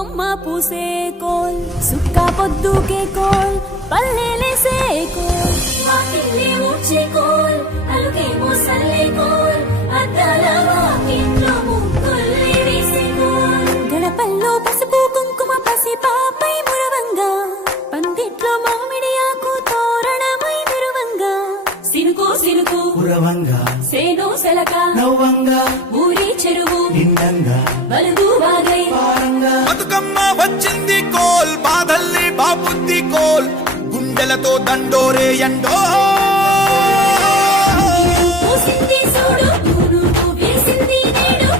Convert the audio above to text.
కొమ్మ పూసే కోల్ సుక్క పొద్దుకే coal పల్లెలేసే coal వాకిలి ఊడ్చే కోల్ అలుకేమో సల్లే కోల్ అద్దాల వాకిట్లో ముగ్గుల్ని వేసే కోల్ గడపల్లో పసుపు కుంకుమ పసి పాపై మురవంగా పందిట్లో మామిడి ఆకు తోరణమై మెరువంగా సినుకు సినుకు పురవంగా సేను సెలక నవ్వంగా ఊరి చెరువు నిండంగా బలుగు వాగై పారంగా బతుకమ్మ వచ్చింది కోల్ బాధల్ని బాబుద్ది కోల్ గుండెలతో దండోరే ఎండో పూసింది చూడు పూలు వేసింది నేడు